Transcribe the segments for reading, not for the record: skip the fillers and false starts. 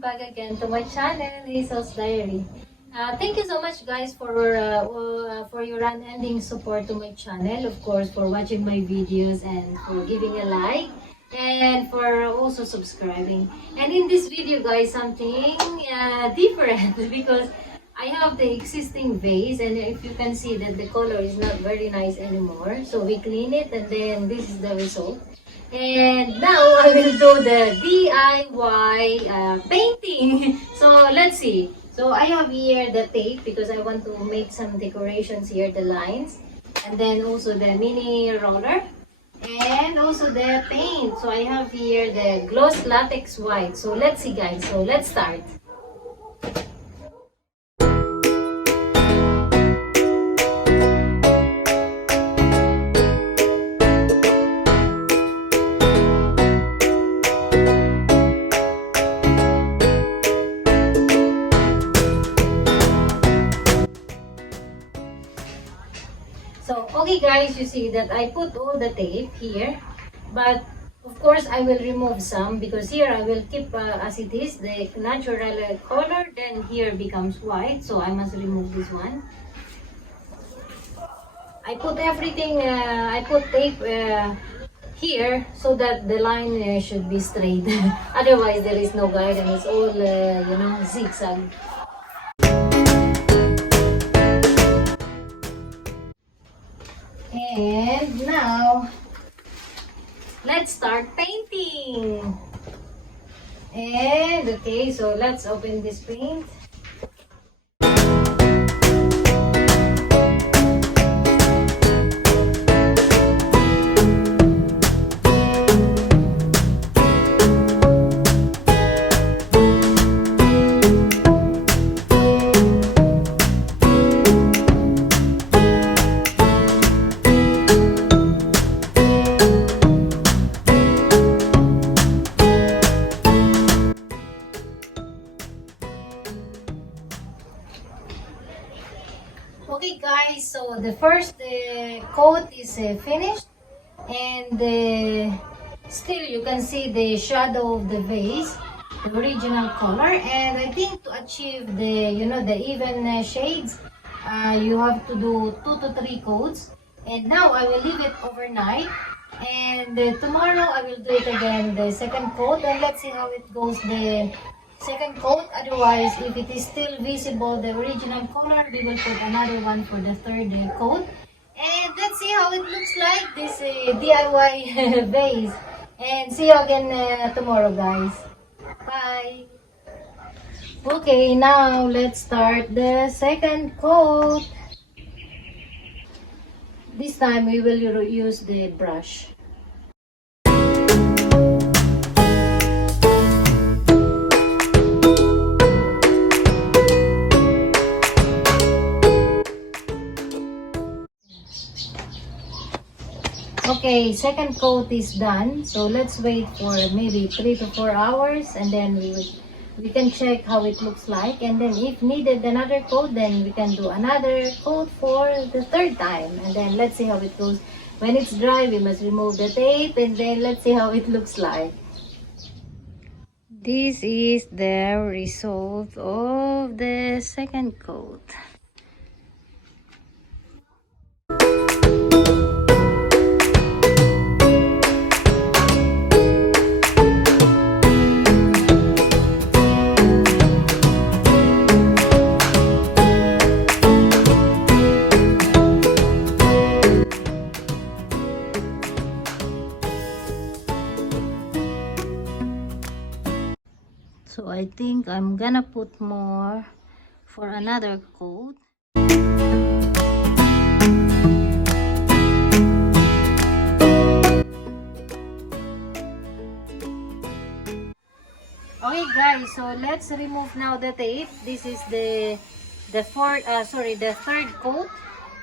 Back again to my channel, Hazel's Diary. Thank you so much, guys, for your unending support to my channel. Of course, for watching my videos and for giving a like and for also subscribing. And in this video, guys, something different because I have the existing vase, and if you can see that the color is not very nice anymore, so we clean it, and then this is the result. And now I will do the DIY painting. So let's see. So I have here the tape because I want to make some decorations here, the lines, and then also the mini roller, and also the paint. So I have here the gloss latex white. So let's see, guys. So let's start. So, okay guys, you see that I put all the tape here, but of course I will remove some because here I will keep as it is, the natural color, then here becomes white, so I must remove this one. I put everything, I put tape here so that the line should be straight, otherwise there is no guide and it's all, you know, zigzag. And now, let's start painting. And okay, so let's open this paint. Okay guys, so the first coat is finished, and still you can see the shadow of the vase, the original color. And I think to achieve the, you know, the even shades, you have to do 2 to 3 coats. And now I will leave it overnight, and tomorrow I will do it again, the second coat, and let's see how it goes, the second coat. Otherwise, if it is still visible the original color, we will put another one for the third coat. And let's see how it looks like, this DIY vase. And see you again tomorrow, guys. Bye. Okay, now let's start the second coat. This time we will use the brush. Okay, second coat is done. So let's wait for maybe 3 to 4 hours, and then we can check how it looks like. And then if needed another coat, then we can do another coat for the third time. And then let's see how it goes. When it's dry, we must remove the tape, and then let's see how it looks like. This is the result of the second coat. So I think I'm gonna put more for another coat. Okay guys, so let's remove now the tape. This is the fourth the third coat.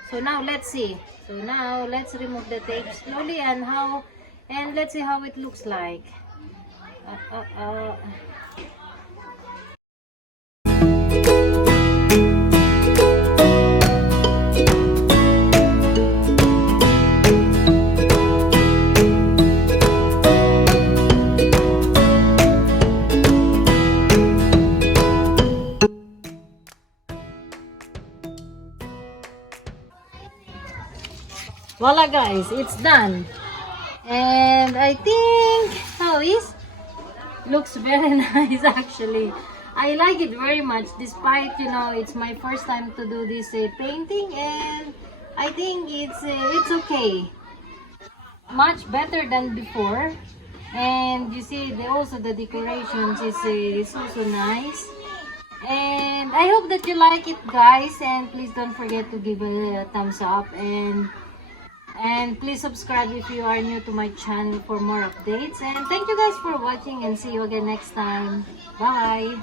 So now let's see. So now let's remove the tape slowly and let's see how it looks like. Uh, uh, uh. Voila guys, it's done. And I think how is looks very nice actually. I like it very much despite it's my first time to do this painting, and I think it's okay. Much better than before. And you see also the decorations is also nice. And I hope that you like it guys, and please don't forget to give a thumbs up, and please subscribe if you are new to my channel for more updates. And thank you guys for watching, and see you again next time. Bye.